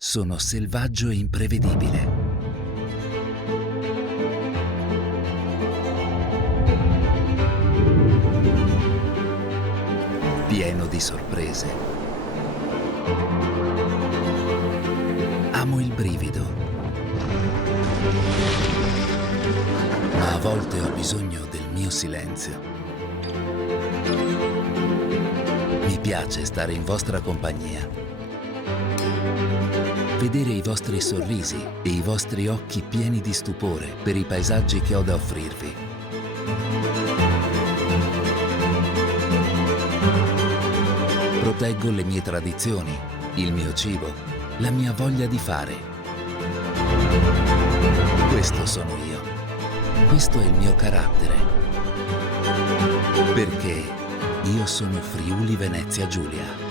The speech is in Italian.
Sono selvaggio e imprevedibile. Pieno di sorprese. Amo il brivido. Ma a volte ho bisogno del mio silenzio. Mi piace stare in vostra compagnia. Vedere i vostri sorrisi e i vostri occhi pieni di stupore per i paesaggi che ho da offrirvi. Proteggo le mie tradizioni, il mio cibo, la mia voglia di fare. Questo sono io. Questo è il mio carattere. Perché io sono Friuli Venezia Giulia.